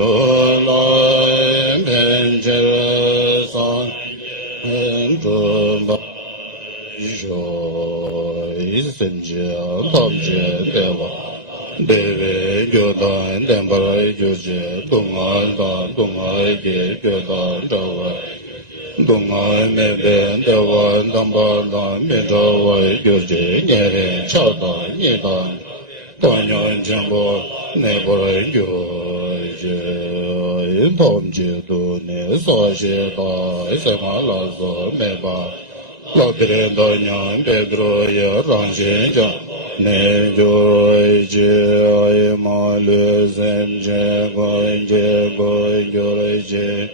Do joy senje tamje dewa deve gyodan dembara gyöje dungai ge gyodan dawa dungai mebe dewa damba me dawa gyöje nyere chada nyedan danyan jambo ne bara gyöje tamje do ne sa je da sema la zo me ba la bire danyan pedro ya ranjen ja ne joy je ay mal zen je goy je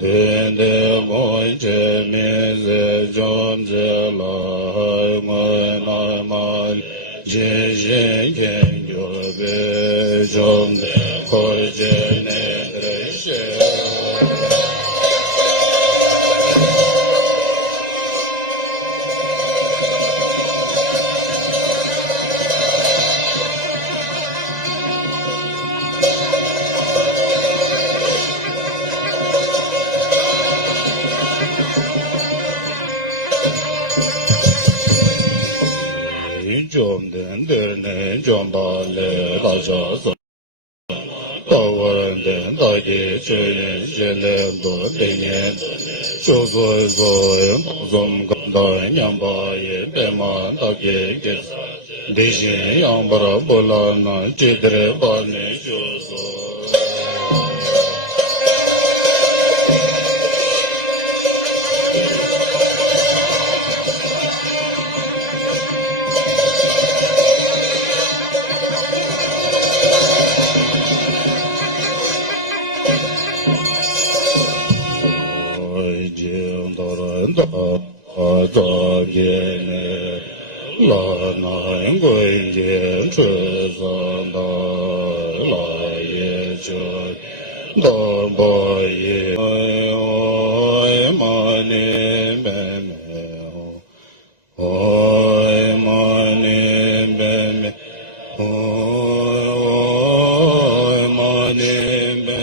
de moy je me ze jon je la ma mal je gen yo be jon khor je ne re she Jom den ne jom da le la ja so da wan den da ge che je le do de ne so zom gam da nyam ba ye be ma da ge de je yang ba bo la na che dre ba ne jo so da ge ne la na ngui ye che san da la ye che da ba ye ma ne me ma ne me ma ne me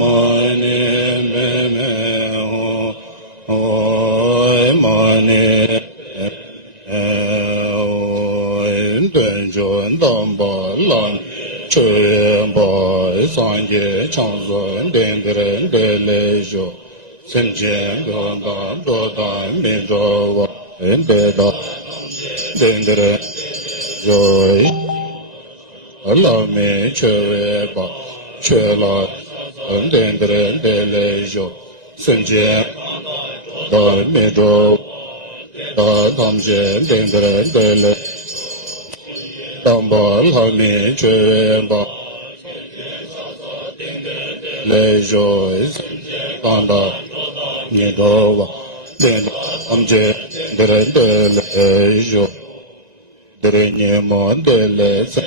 ma ne dun jun dang ba lan chuen ba san ye chang zun den den de le jo sen jian gong dan do dan min do wa en de da den de joy la me che ba che la en den de le jo sen jian da me do da tam jian den de le Damba la mi che ba le joy danda ni do wa den am je de le jo de ni mo de le sa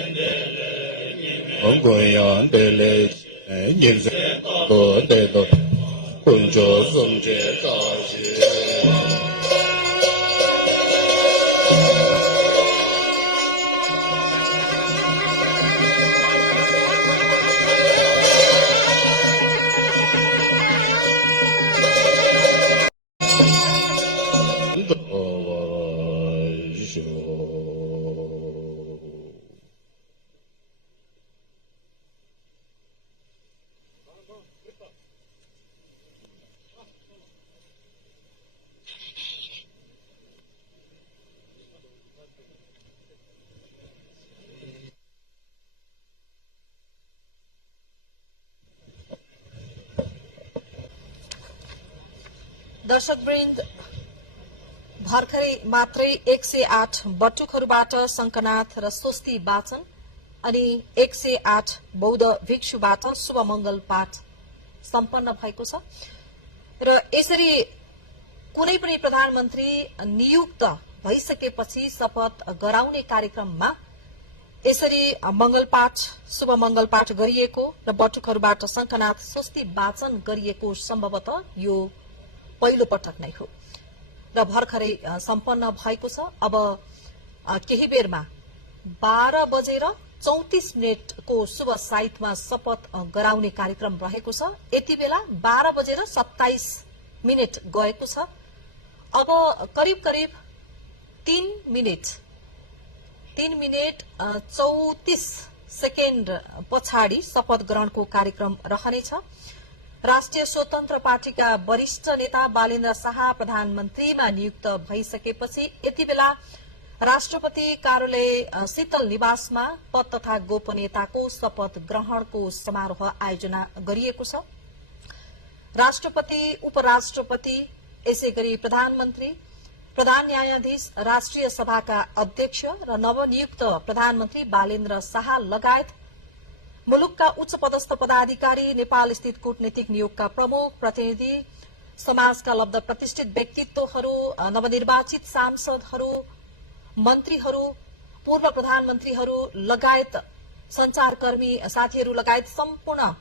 ong go yan de le ni ze do kun jo sum je da ji दर्शकवृन्द भर्खरै मात्रै 108 बटुकहरूबाट शंखनाथ र स्वस्ति वाचन अनि 108 बौद्ध भिक्षुबाट शुभ मंगल पाठ सम्पन्न भएको छ र यसरी कुनै पनि प्रधानमन्त्री नियुक्त भइसकेपछि शपथ गराउने कार्यक्रममा यसरी मंगल पाठ शुभ मंगल पाठ गरिएको र बटुकहरूबाट शंखनाथ स्वस्ति वाचन गरिएको सम्भवतः यो पहिलो पटक नै हो र भर्खरै सम्पन्न भएको छ। अब केही बेरमा 12 बजेर 34 मिनेटको शुभ साइतमा शपथ गराउने कार्यक्रम रहेको छ। यति बेला 12 बजेर 27 मिनेट गएको छ अब करिब करिब 3 मिनट 34 सेकेन्ड पछाडि शपथ ग्रहणको कार्यक्रम रहनेछ। राष्ट्रिय स्वतन्त्र पार्टीका वरिष्ठ नेता बालेन्द्र शाह प्रधानमन्त्रीमा नियुक्त भइसकेपछि यति बेला राष्ट्रपति कार्यालय शीतल निवासमा पद तथा गोपनीयताको शपथ ग्रहणको समारोह आयोजना गरिएको छ। राष्ट्रपति, उपराष्ट्रपति, यसैगरी प्रधानमन्त्री, प्रधान न्यायाधीश, राष्ट्रिय सभाका अध्यक्ष र नवनियुक्त प्रधानमन्त्री बालेन्द्र शाह लगायत मुलुकका उच्च पदस्थ पदाधिकारी, नेपाल स्थित कूटनीतिक नियोगका प्रमुख, प्रतिनिधि, समाजका लब्ध प्रतिष्ठित व्यक्तित्वहरू, नवनिर्वाचित सांसदहरू, मन्त्रीहरू, पूर्व प्रधानमन्त्रीहरू लगायत संचारकर्मी साथीहरू लगायत सम्पूर्ण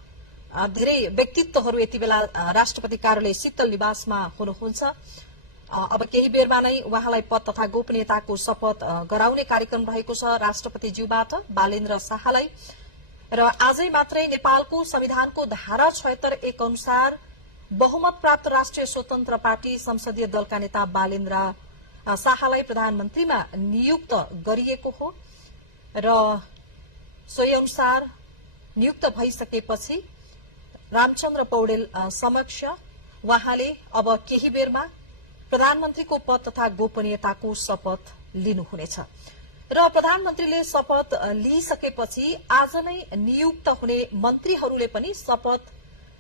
धेरै व्यक्तित्वहरू यति बेला राष्ट्रपति कार्यालय शीतल निवासमा हुनुहुन्छ। अब केही बेरमा नै उहाँलाई पद तथा गोपनीयताको शपथ गराउने कार्यक्रम रहेको छ राष्ट्रपतिज्यूबाट बालेन्द्र शाहलाई। र आजै मात्रै नेपालको संविधानको धारा 76(1) अनुसार बहुमत प्राप्त राष्ट्रिय स्वतन्त्र पार्टी संसदीय दलका नेता बालेन्द्र शाहलाई प्रधानमन्त्रीमा नियुक्त गरिएको हो र सोही अनुसार नियुक्त भइसकेपछि रामचन्द्र पौडेल समक्ष उहाँले अब केही बेरमा प्रधानमन्त्रीको पद तथा गोपनीयताको शपथ लिनुहुनेछ र प्रधानमन्त्रीले शपथ लिइसकेपछि आज नै नियुक्त हुने मन्त्रीहरूले पनि शपथ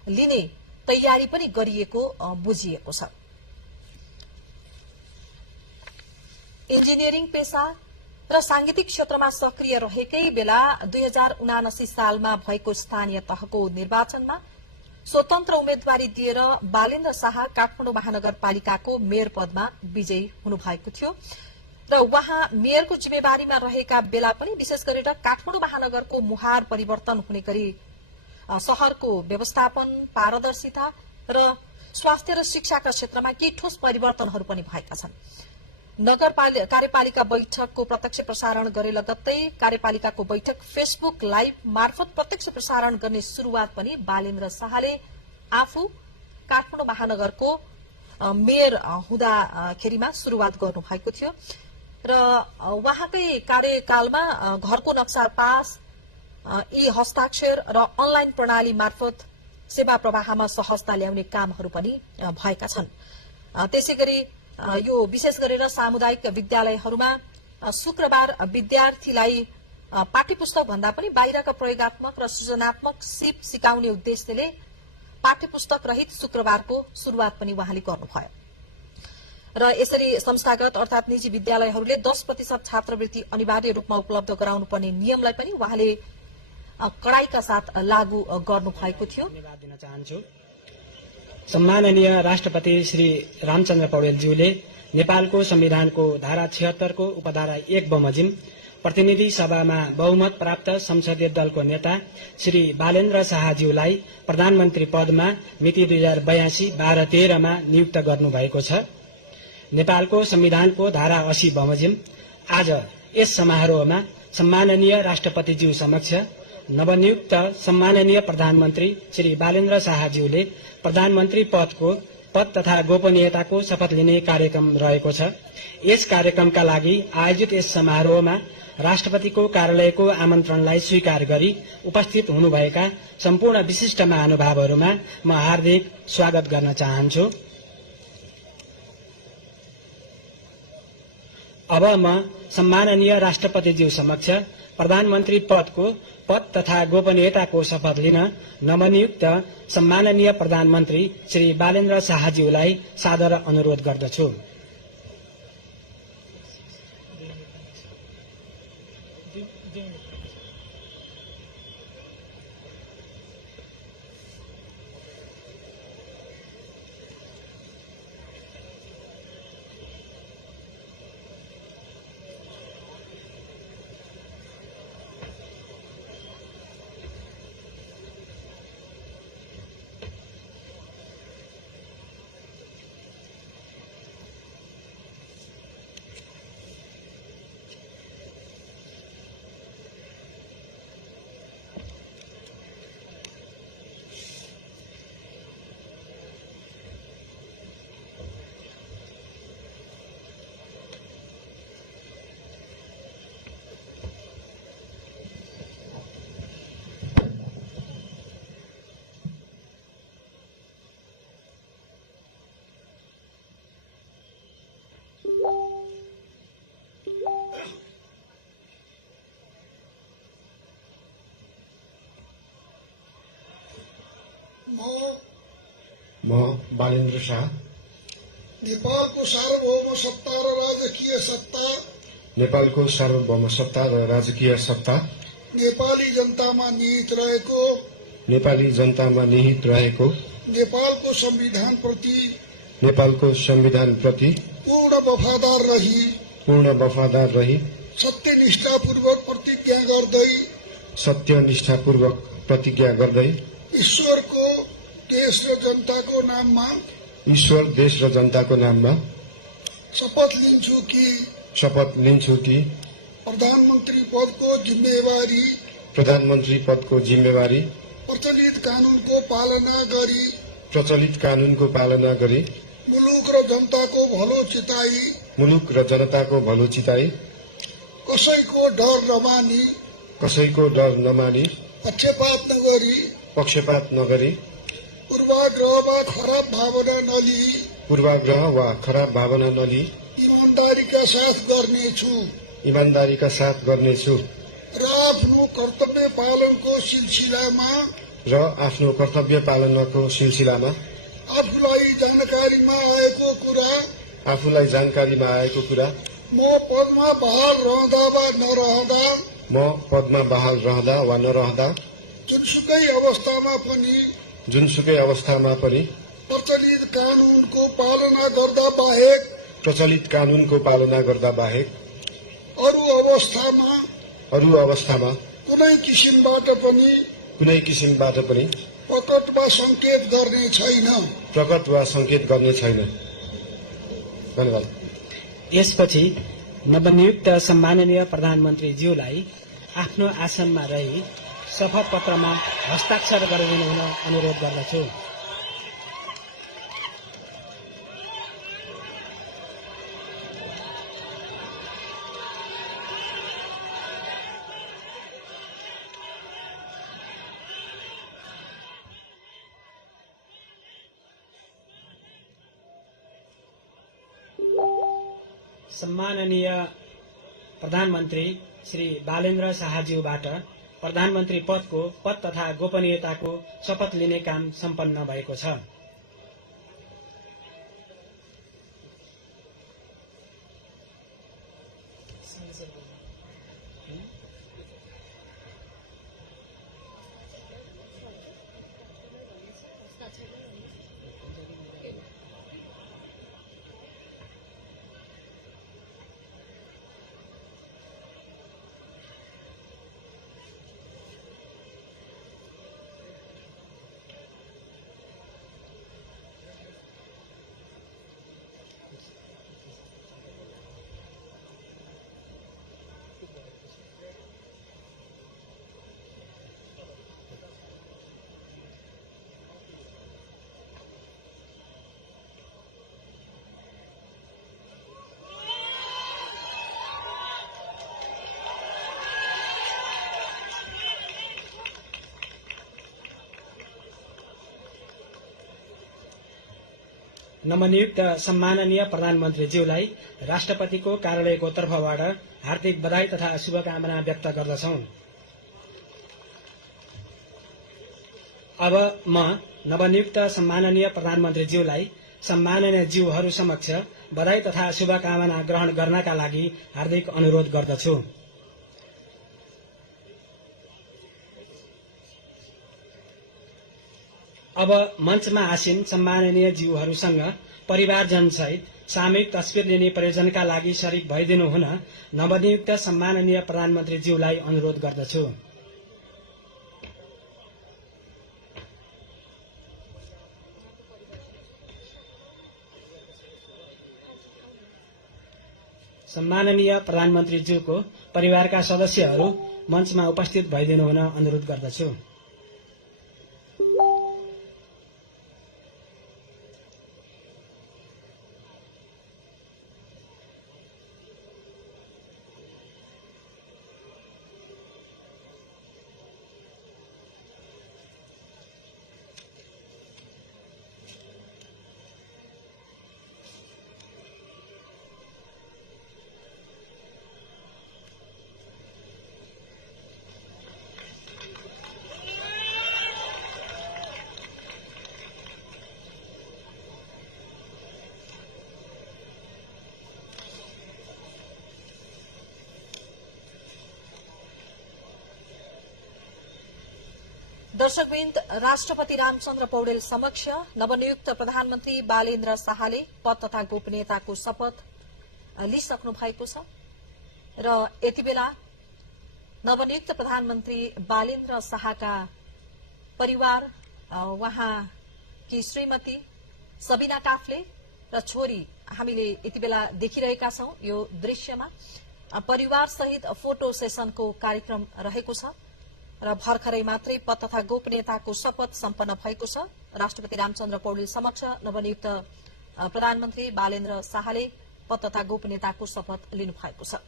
लिने तयारी पनि गरिएको बुझिएको छ। इन्जिनियरिङ पेशा र सांगीतिक क्षेत्रमा सक्रिय रहेकै बेला 2079 सालमा भएको स्थानीय तहको निर्वाचनमा स्वतन्त्र उम्मेद्वारी दिएर बालेन्द्र शाह काठमाडौँ महानगरपालिकाको मेयर पदमा विजयी हुनुभएको थियो र उहाँ मेयरको जिम्मेवारीमा रहेका बेला पनि विशेष गरेर काठमाडौँ महानगरको मुहार परिवर्तन हुने गरी शहरको व्यवस्थापन, पारदर्शिता र स्वास्थ्य र शिक्षाका क्षेत्रमा केही ठोस परिवर्तनहरू पनि भएका छन्। कार्यपालिका बैठकको प्रत्यक्ष प्रसारण गरे लगत्तै कार्यपालिकाको बैठक फेसबुक लाइभ मार्फत प्रत्यक्ष प्रसारण गर्ने शुरूआत पनि बालेन्द्र शाहले आफू काठमाडौँ महानगरको मेयर हुँदाखेरिमा शुरूआत गर्नुभएको थियो र उहाँकै कार्यकालमा घरको नक्सा पास, ई हस्ताक्षर र अनलाइन प्रणाली मार्फत सेवा प्रवाहमा सहजता ल्याउने कामहरू पनि भएका छन्। त्यसैगरी यो विशेष गरेर सामुदायिक विद्यालयहरूमा शुक्रबार विद्यार्थीलाई पाठ्यपुस्तक भन्दा पनि बाहिरका प्रयोगात्मक र सृजनात्मक सिप सिकाउने उद्देश्यले पाठ्यपुस्तक रहित शुक्रबारको शुरूआत पनि उहाँले गर्नुभयो र यसरी संस्थागत अर्थात निजी विद्यालयहरूले 10% छात्रवृत्ति अनिवार्य रूपमा उपलब्ध गराउनुपर्ने नियमलाई पनि उहाँले कडाईका साथ लागू गर्नुभएको थियो। धन्यवाद दिन चाहन्छु। सम्माननीय राष्ट्रपति श्री रामचन्द्र पौडेलज्यूले नेपालको संविधानको धारा 76 को उपधारा 1 बमोजिम प्रतिनिधि सभामा बहुमत प्राप्त संसदीय दलको नेता श्री बालेन्द्र शाहज्यूलाई प्रधानमन्त्री पदमा मिति 2082-12-13 मा नियुक्त गर्नुभएको छ। नेपालको संविधानको धारा 80 बमोजिम आज यस समारोहमा सम्माननीय राष्ट्रपतिज्यू समक्ष नवनियुक्त सम्माननीय प्रधानमन्त्री श्री बालेन्द्र शाहज्यूले प्रधानमन्त्री पद तथा गोपनीयताको शपथ लिने कार्यक्रम रहेको छ। यस कार्यक्रमका लागि आयोजित यस समारोहमा राष्ट्रपतिको कार्यालयको आमन्त्रणलाई स्वीकार गरी उपस्थित हुनुभएका सम्पूर्ण विशिष्ट महानुभावहरूमा म हार्दिक स्वागत गर्न चाहन्छु। अब म सम्माननीय राष्ट्रपतिज्यू समक्ष प्रधानमन्त्री पद तथा गोपनीयताको शपथ लिन नवनियुक्त सम्माननीय प्रधानमन्त्री श्री बालेन्द्र शाहज्यूलाई सादर अनुरोध गर्दछु। म बालेन्द्र शाह नेपालको सार्वभौम सत्ता र राजकीय सत्ता नेपालको सार्वभौम सत्ता र राजकीय सत्ता नेपाली जनतामा निहित रहेको नेपाली जनतामा निहित रहेको नेपालको संविधानप्रति नेपालको संविधानप्रति पूर्ण वफादार रही सत्यनिष्ठापूर्वक प्रतिज्ञा गर्दै ईश्वरको देश र जनताको नाममा शपथ लिन्छु कि प्रधानमन्त्री पदको जिम्मेवारी प्रचलित कानूनको पालना गरी मुलुक र जनताको भलो चिताई कसैको डर नमानी पक्षपात नगरी पूर्वाग्रह वा खराब भावना नलिई ईमानदारीका साथ गर्नेछु र आफ्नो कर्तव्य पालनको सिलसिलामा आफूलाई जानकारीमा आएको कुरा म पदमा बहाल रहँदा वा नरहँदा जुनसुकै अवस्थामा पनि प्रचलित कानूनको पालना गर्दा बाहेक अरू अवस्थामा कुनै किसिमबाट पनि प्रकट वा संकेत गर्ने छैन। धन्यवाद। यसपछि नवनियुक्त सम्माननीय प्रधानमन्त्रीज्यूलाई आफ्नो आसनमा रही शपथ पत्रमा हस्ताक्षर गरिदिनु हुन अनुरोध गर्दछु। सम्माननीय प्रधानमन्त्री श्री बालेन्द्र शाहज्यूबाट प्रधानमन्त्री पदको पद तथा गोपनीयताको शपथ लिने काम सम्पन्न भएको छ। नवनियुक्त सम्माननीय प्रधानमन्त्रीज्यूलाई राष्ट्रपतिको कार्यालयको तर्फबाट हार्दिक बधाई तथा शुभकामना व्यक्त गर्दछौं। अब म नवनियुक्त सम्माननीय प्रधानमन्त्रीज्यूलाई सम्माननीय ज्यूहरू समक्ष बधाई तथा शुभकामना ग्रहण गर्नका लागि हार्दिक अनुरोध गर्दछु। अब मञ्चमा आसीन सम्माननीय ज्यूहरूसँग परिवारजनसहित सामूहिक तस्विर लिने प्रयोजनका लागि शरीक भइदिनु हुन नवनियुक्त सम्माननीय प्रधानमन्त्रीज्यूलाई अनुरोध गर्दछु। सम्माननीय प्रधानमन्त्रीज्यूको परिवारका सदस्यहरू मञ्चमा उपस्थित भइदिनु हुन अनुरोध गर्दछु। दर्शकवृन्द, राष्ट्रपति रामचन्द्र पौडेल समक्ष नवनियुक्त प्रधानमन्त्री बालेन्द्र शाहले पद तथा गोपनीयताको शपथ लिइसक्नु भएको छ र यति बेला नवनियुक्त प्रधानमन्त्री बालेन्द्र शाहका परिवार, उहाँकी श्रीमती सबिना काफ्ले र छोरी हामीले यति बेला देखिरहेका छौं। यो दृश्यमा परिवार सहित फोटो सेसनको कार्यक्रम रहेको छ र भर्खरै मात्रै पद तथा गोपनीयताको शपथ सम्पन्न भएको छ। राष्ट्रपति रामचन्द्र पौडेल समक्ष नवनियुक्त प्रधानमन्त्री बालेन्द्र शाहले पद तथा गोपनीयताको शपथ लिनु भएको छ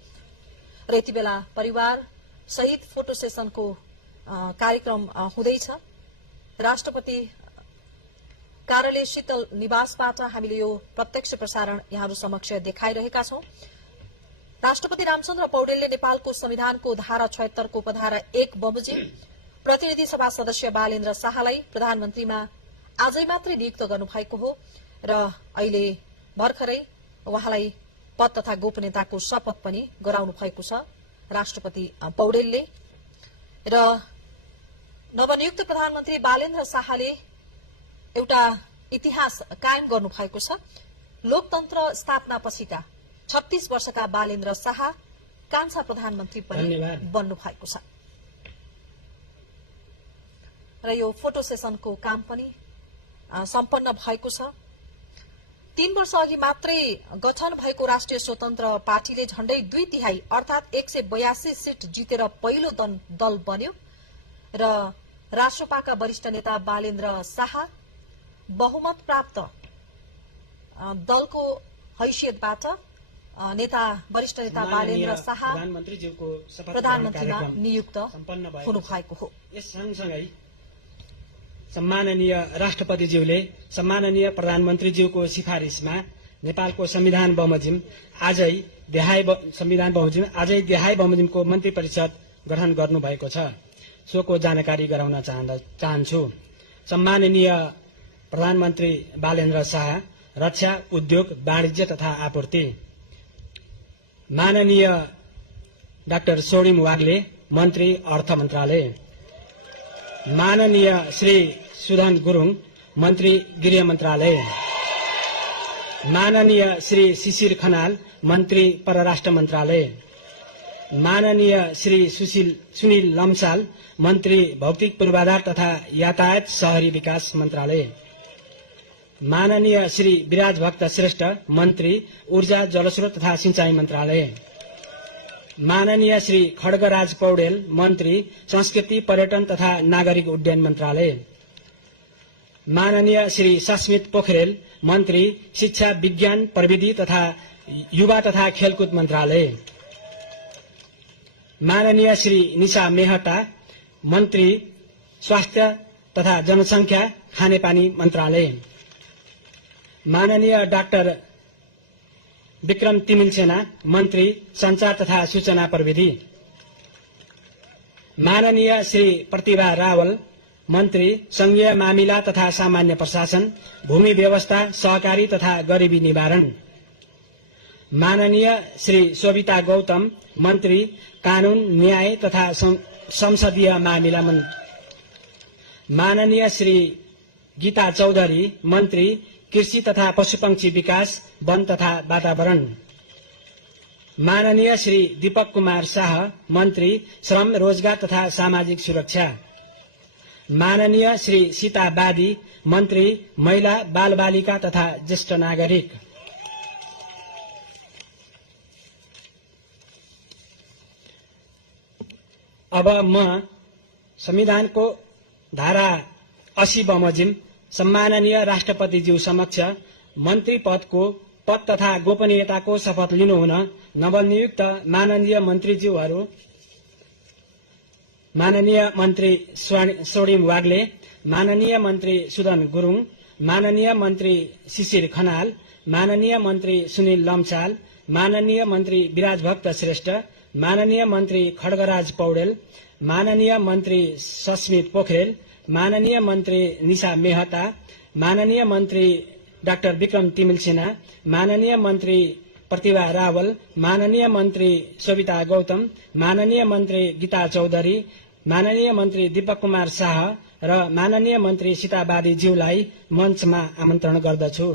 र यति बेला परिवार सहित फोटो सेसनको कार्यक्रम हुँदैछ। राष्ट्रपति कार्यालय शीतल निवासबाट हामीले यो प्रत्यक्ष प्रसारण यहाँहरू समक्ष देखाइरहेका छौं। राष्ट्रपति रामचन्द्र पौडेलले नेपालको संविधानको धारा 76 को उपधारा 1 बमोजिम प्रतिनिधि सभा सदस्य बालेन्द्र शाहलाई प्रधानमन्त्रीमा आजै मात्रै नियुक्त गर्नुभएको हो र अहिले भर्खरै उहाँलाई पद तथा गोपनीयताको शपथ पनि गराउनु भएको छ राष्ट्रपति पौडेलले। र नवनियुक्त प्रधानमन्त्री बालेन्द्र शाहले एउटा इतिहास कायम गर्नु भएको छ। लोकतन्त्र स्थापना पछिका 36 वर्षका बालेन्द्र शाह कान्छा प्रधानमन्त्री पनि बन्नु भएको छ र यो फोटो सेसनको काम पनि सम्पन्न भएको छ। 3 वर्ष अघि मात्रै गठन भएको राष्ट्रिय स्वतन्त्र पार्टीले झण्डै 2/3 अर्थात 182 सीट जितेर पहिलो दल बन्यो र राष्ट्रपाका वरिष्ठ नेता बालेन्द्र शाह बहुमत प्राप्त दलको हैसियतबाट वरिष्ठ नेता बालेन्द्र शाह प्रधानमन्त्रीमा नियुक्त हुनु भएको हो। यस सँगसँगै सम्माननीय राष्ट्रपतिज्यूले सम्माननीय प्रधानमन्त्रीज्यूको सिफारिसमा नेपालको संविधान बमोजिम आजै देहाय बमोजिमको मन्त्री परिषद गठन गर्नुभएको छ। सोको जानकारी गराउन चाहन्छु। सम्माननीय प्रधानमन्त्री बालेन्द्र शाह रक्षा, उद्योग, वाणिज्य तथा आपूर्ति, माननीय डाक्टर सोडिम वाग्ले मन्त्री अर्थ मन्त्रालय, माननीय श्री सुधन गुरुङ मन्त्री गृह मन्त्रालय, माननीय श्री शिशिर खनाल मन्त्री परराष्ट्र मन्त्रालय, माननीय श्री सुनिल लम्साल मन्त्री भौतिक पूर्वाधार तथा यातायात शहरी विकास मन्त्रालय, माननीय श्री विराज भक्त श्रेष्ठ मन्त्री ऊर्जा जलस्रोत तथा सिंचाई मन्त्रालय, माननीय श्री खड्गराज पौडेल मन्त्री संस्कृति पर्यटन तथा नागरिक उड्डयन मन्त्रालय, माननीय श्री सस्मित पोखरेल मन्त्री शिक्षा विज्ञान प्रविधि तथा युवा तथा खेलकुद मन्त्रालय, माननीय श्री निशा मेहता मन्त्री स्वास्थ्य तथा जनसंख्या खानेपानी मन्त्रालय, माननीय डाक्टर विक्रम तिमिलसेना मन्त्री संचार तथा सूचना प्रविधि, माननीय श्री प्रतिभा रावल मन्त्री संघीय मामिला तथा सामान्य प्रशासन, भूमि व्यवस्था, सहकारी तथा गरिबी निवारण, माननीय श्री शोभिता गौतम मन्त्री कानून न्याय तथा संसदीय मामिला, माननीय श्री गीता चौधरी मन्त्री कृषि तथा पशुपक्षी विकास, वन तथा वातावरण, माननीय श्री दीपक कुमार शाह मन्त्री श्रम, रोजगार तथा सामाजिक सुरक्षा, माननीय श्री सीता बादी मन्त्री महिला, बाल बालिका तथा ज्येष्ठ नागरिक, अब म संविधानको धारा 80 बमोजिम सम्माननीय राष्ट्रपतिज्यू समक्ष मन्त्री पदको पद तथा गोपनीयताको शपथ लिनुहुन नवनियुक्त माननीय मन्त्रीज्यूहरू माननीय मन्त्री सोडिम वाग्ले, माननीय मन्त्री सुधन गुरुङ, माननीय मन्त्री शिशिर खनाल, माननीय मन्त्री सुनिल लम्साल, माननीय मन्त्री विराज भक्त श्रेष्ठ, माननीय मन्त्री खड्गराज पौडेल, माननीय मन्त्री सस्मित पोखरेल, माननीय मन्त्री निशा मेहता, माननीय मन्त्री डाक्टर विक्रम तिमिलसेना, माननीय मन्त्री प्रतिभा रावल, माननीय मन्त्री शोभिता गौतम, माननीय मन्त्री गीता चौधरी, माननीय मन्त्री दीपक कुमार शाह, र माननीय मन्त्री सीता बादीज्यूलाई मञ्चमा आमन्त्रण गर्दछु।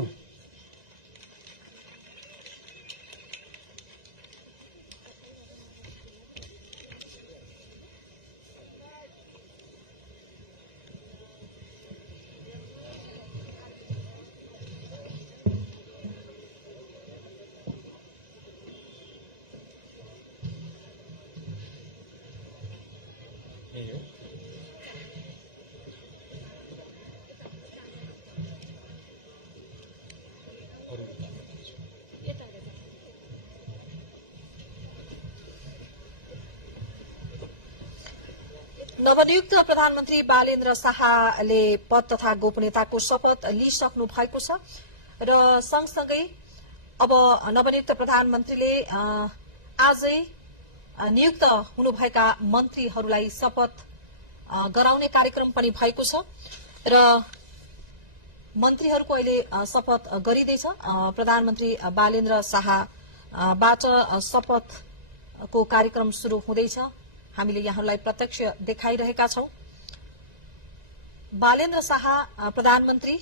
नवनियुक्त प्रधानमन्त्री बालेन्द्र शाहले पद तथा गोपनीयताको शपथ लिइसक्नु भएको छ र सँगसँगै अब नवनियुक्त प्रधानमन्त्रीले आजै नियुक्त हुनुभएका मन्त्रीहरूलाई शपथ गराउने कार्यक्रम पनि भएको छ र मन्त्रीहरूको अहिले शपथ गरिँदैछ। प्रधानमन्त्री बालेन्द्र शाहबाट शपथको कार्यक्रम शुरू हुँदैछ। हामीले यहाँलाई प्रत्यक्ष देखाइरहेका छौं। बालेन्द्र शाह प्रधानमन्त्री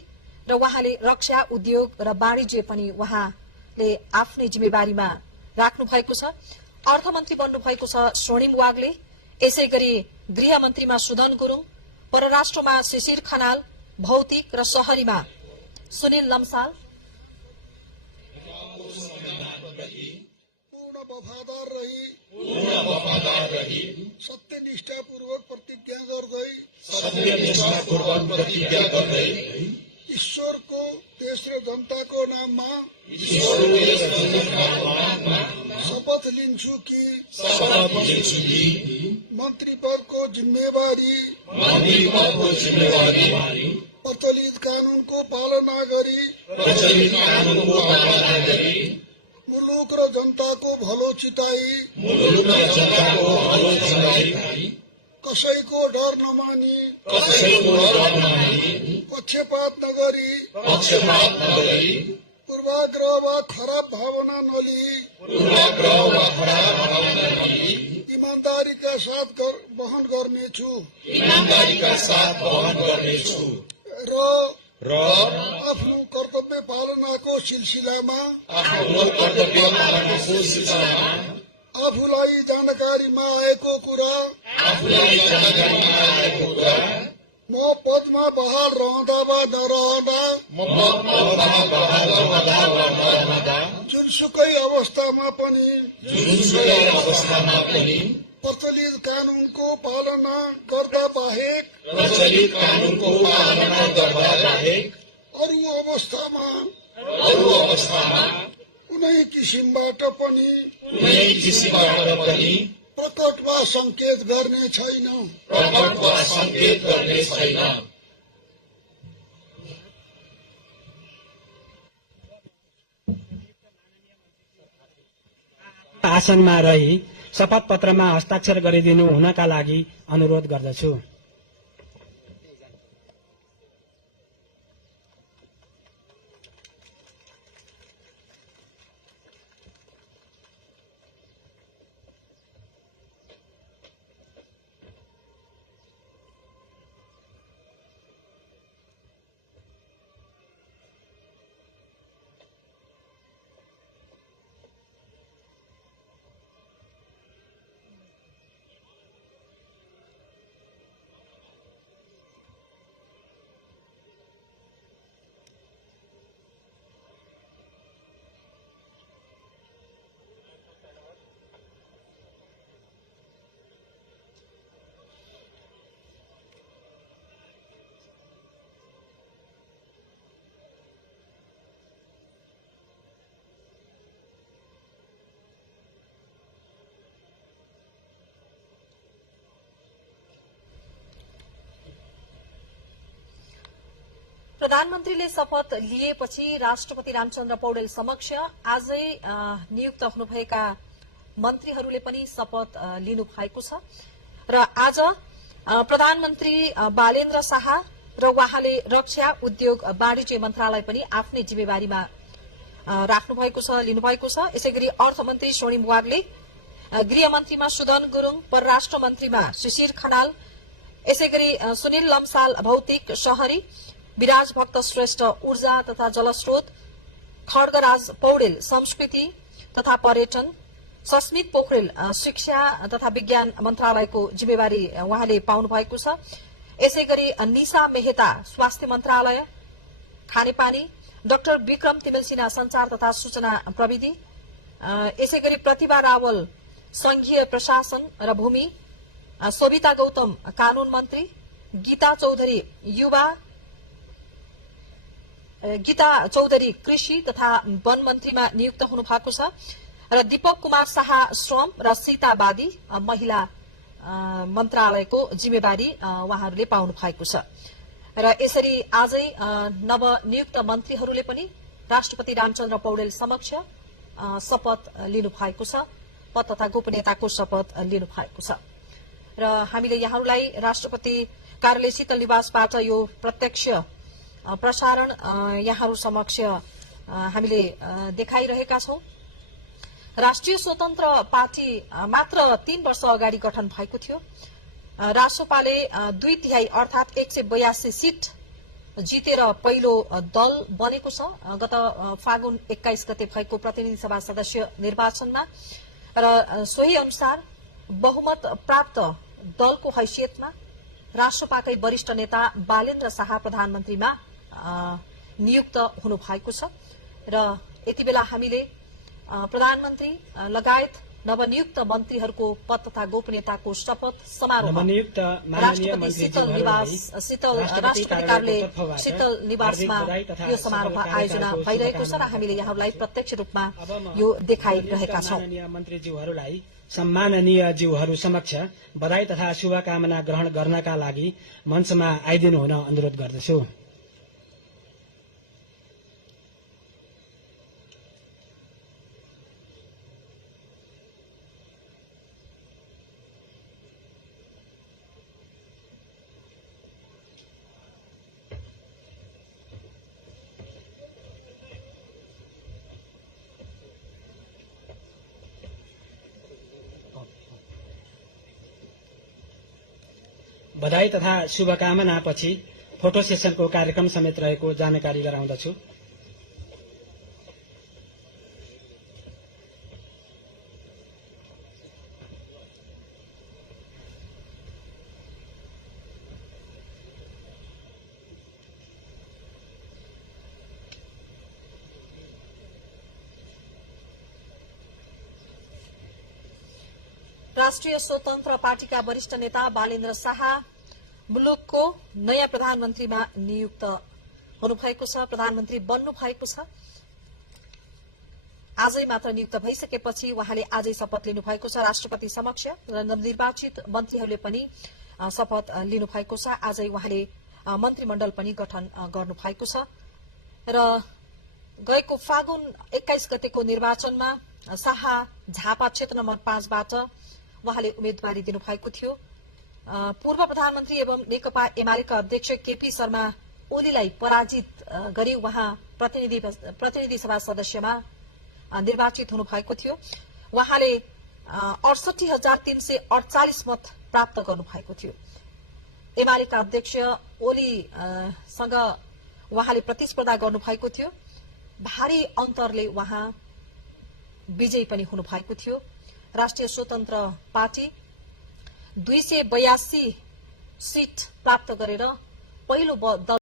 र उहाँले रक्षा उद्योग र वाणिज्य पनि उहाँले आफ्नै जिम्मेवारीमा राख्नु भएको छ। अर्थमन्त्री बन्नु भएको छ स्वर्णिम वाग्ले, यसैगरी गृहमन्त्रीमा सुदन गुरुङ, परराष्ट्रमा शिशिर खनाल, भौतिक र शहरीमा सुनिल लम्साल, पूर्ण वफादार रही सत्यनिष्ठापूर्वक प्रतिज्ञा गर्दै ईश्वरको देश र जनताको नाममा शपथ लिन्छु कि मन्त्री पदको जिम्मेवारी प्रचलित कानूनको पालना गरी मुलुक र जनताको भलो चिताई कसैको डर नमानी पक्षपात नगरी पूर्वाग्रह वा खराब भावना नलिई ईमानदारीका साथ वहन गर्नेछु र आफ्नो कर्तव्य पालनाको सिलसिलामा आफूलाई जानकारीमा आएको कुरा म पदमा बहाल रहँदा वा नरहँदा जुनसुकै अवस्थामा पनि प्रचलित कानूनको पालना गर्दा बाहेक अरू अवस्थामा कुनै किसिमबाट पनि प्रकट वा संकेत गर्ने छैन। आसनमा रही शपथ पत्रमा हस्ताक्षर गरिदिनु हुनका लागि अनुरोध गर्दछु। प्रधानमन्त्रीले शपथ लिएपछि राष्ट्रपति रामचन्द्र पौडेल समक्ष आजै नियुक्त हुनुभएका मन्त्रीहरूले पनि शपथ लिनु भएको छ र आज प्रधानमन्त्री बालेन्द्र शाह र उहाँले रक्षा उद्योग वाणिज्य मन्त्रालय पनि आफ्नै जिम्मेवारीमा राख्नु भएको छ, लिनुभएको छ। यसैगरी अर्थमन्त्री स्वर्णिम वाग्ले, गृहमन्त्रीमा सुदन गुरुङ, परराष्ट्र मन्त्रीमा शिशिर खनाल, यसैगरी सुनिल लम्साल भौतिक शहरी, विराज भक्त श्रेष्ठ ऊर्जा तथा जलस्रोत, खड्गराज पौडेल संस्कृति तथा पर्यटन, सस्मित पोखरेल शिक्षा तथा विज्ञान मन्त्रालयको जिम्मेवारी उहाँले पाउनु भएको छ। यसैगरी निशा मेहता स्वास्थ्य मन्त्रालय खानेपानी, डाक्टर विक्रम तिमेल सिन्हा संचार तथा सूचना प्रविधि, यसैगरी प्रतिभा रावल संघीय प्रशासन र भूमि, सोभिता गौतम कानून मन्त्री, गीता चौधरी कृषि तथा वन मन्त्रीमा नियुक्त हुनु भएको छ र दीपक कुमार शाह श्रम र सीता बादी महिला मन्त्रालयको जिम्मेवारी उहाँहरूले पाउनु भएको छ। र यसरी आजै नवनियुक्त मन्त्रीहरूले पनि राष्ट्रपति रामचन्द्र पौडेल समक्ष शपथ लिनु भएको छ, पद तथा गोपनीयताको शपथ लिनु भएको छ। र हामीले यहाँहरूलाई राष्ट्रपति कार्यालय शीतल निवासबाट यो प्रत्यक्ष प्रसारण यहाँहरू समक्ष हामीले देखाइरहेका छौं। राष्ट्रिय स्वतन्त्र पार्टी मात्र 3 वर्ष अगाडि गठन भएको थियो। रासोपाले 2/3 अर्थात 182 सीट जितेर पहिलो दल बनेको छ गत फागुन 21 गते भएको प्रतिनिधि सभा सदस्य निर्वाचनमा र सोही अनुसार बहुमत प्राप्त दलको हैसियतमा रासोपाकै वरिष्ठ नेता बालेन्द्र शाह प्रधानमन्त्रीमा नियुक्त हुनु भएको छ र यति बेला हामीले प्रधानमन्त्री लगायत नवनियुक्त मन्त्रीहरूको पद तथा गोपनीयताको शपथ समारोह राष्ट्रपति शीतल निवासमा यो समारोह आयोजना भइरहेको छ र हामीले यहाँहरूलाई प्रत्यक्ष रूपमा यो देखाइरहेका छौं। मन्त्रीज्यूहरूलाई सम्माननीय ज्यूहरू समक्ष बधाई तथा शुभकामना ग्रहण गर्नका लागि मञ्चमा आइदिनु हुन अनुरोध गर्दछु। बधाई तथा शुभकामना पछि फोटो सेसनको कार्यक्रम समेत रहेको जानकारी गराउँदछु। राष्ट्रिय स्वतन्त्र पार्टीका वरिष्ठ नेता बालेन्द्र शाह मुलुकको नयाँ प्रधानमन्त्रीमा नियुक्त हुनुभएको छ, प्रधानमन्त्री बन्नु भएको छ। आजै मात्र नियुक्त भइसकेपछि उहाँले आजै शपथ लिनु भएको छ राष्ट्रपति समक्ष र नवनिर्वाचित मन्त्रीहरूले पनि शपथ लिनु भएको छ। आजै उहाँले मन्त्रीमण्डल पनि गठन गर्नु भएको छ र गएको फागुन 21 गतेको निर्वाचनमा शाह झापा क्षेत्र नम्बर 5 बाट उहाँले उम्मेदवारी दिनुभएको थियो। पूर्व प्रधानमन्त्री एवं नेकपा एमालेका अध्यक्ष केपी शर्मा ओलीलाई पराजित गरी उहाँ प्रतिनिधि सभा सदस्यमा निर्वाचित हुनुभएको थियो। उहाँले 68,348 मत प्राप्त गर्नुभएको थियो। एमालेका अध्यक्ष ओलीसँग उहाँले प्रतिस्पर्धा गर्नुभएको थियो। भारी अन्तरले उहाँ विजयी पनि हुनुभएको थियो। राष्ट्रिय स्वतन्त्र पार्टी 282 सीट प्राप्त गरेर पहिलो दल